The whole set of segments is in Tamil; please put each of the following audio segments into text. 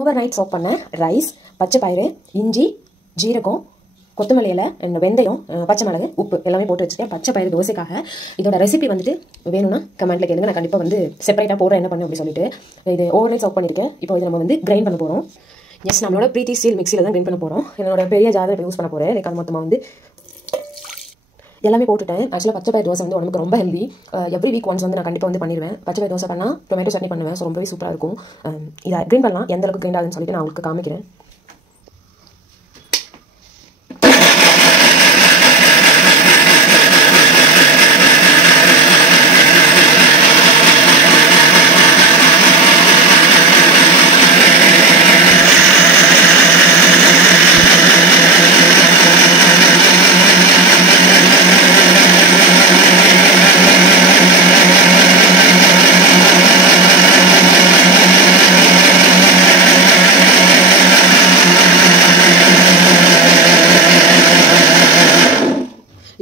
ஓவர் நைட் சோப் பண்ண ரைஸ், பச்சை பயிறு, இஞ்சி, ஜீரகம், கொத்தமல்லி இலை, வெந்தயம், பச்சை மிளகு, உப்பு எல்லாமே போட்டு வச்சுருக்கேன் பச்சை பயிறு தோசைக்காக. இதோட ரெசிபி வந்துட்டு வேணும்னா கமெண்ட்டில் கேளுங்க. நான் கண்டிப்பாக வந்து செப்பரேட்டாக போடுறேன் என்ன பண்ணு அப்படி சொல்லிட்டு. இது ஓவர் நைட் சோப் பண்ணியிருக்கேன். இப்போ இது நம்ம வந்து கிரைண்ட் பண்ண போகிறோம். எஸ், நம்மளோட பிரீத்தி ஸ்டீல் மிக்சியில் தான் கிரைண்ட் பண்ண போகிறோம். என்னோட பெரிய ஜாதர் இப்போ யூஸ் பண்ண போகிறேன். எனக்கு அது மொத்தமாக வந்து எல்லாமே போட்டுட்டேன். ஆக்சுவலாக பச்சை பயிர் தோசை வந்து உடம்புக்கு ரொம்ப ஹெல்தி. எவ்ரி வீக் ஒன்ஸ் வந்து நான் கண்டிப்பாக வந்து பண்ணிடுவேன். பச்சை பயிர் தோசை பண்ணால் டொமேட்டோ சட்னி பண்ணுவேன். ஸோ ரொம்பவே சூப்பராக இருக்கும். இதை கிரைண்ட் பண்ணலாம். எந்த அளவுக்கு கிரைண்ட் ஆகுதுன்னு சொல்லிட்டு நான் உங்களுக்கு காமிக்கிறேன்.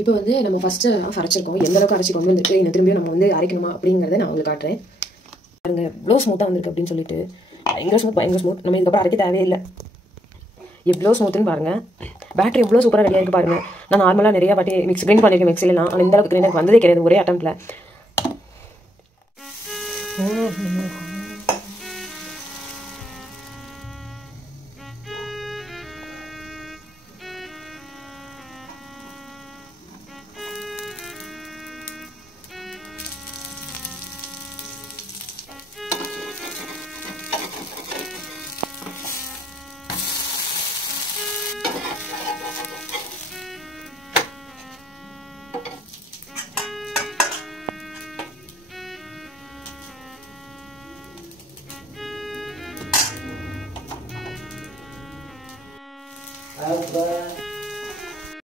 இப்போ வந்து நம்ம ஃபஸ்ட்டு அரைச்சிருக்கோம். எந்த அளவுக்கு அரைச்சி கொண்டு வந்துருக்கு, இன்னும் திரும்பியும் நம்ம வந்து அரைக்கணுமா அப்படிங்கிறத நான் உங்களுக்கு காட்டுறேன். பாருங்க எவ்வளோ ஸ்மூத்தாக வந்திருக்கு அப்படின்னு சொல்லிட்டு. பயங்கர ஸ்மூத். நம்ம இதுக்கப்புறம் அரைக்க தேவையில்லை. எவ்வளோ ஸ்மூத்துன்னு பாருங்கள். பேட்டரி எவ்வளோ சூப்பராக ரெடியாக இருக்குது பாருங்கள். நான் நார்மலாக நிறையா வாட்டி கிரைண்ட் பண்ணியிருக்கேன் மிக்சிலாம். ஆனால் இந்த அளவுக்கு கிரைண்ட் எனக்கு வந்ததே கிடையாது ஒரே அட்டம்ப்டில். Apa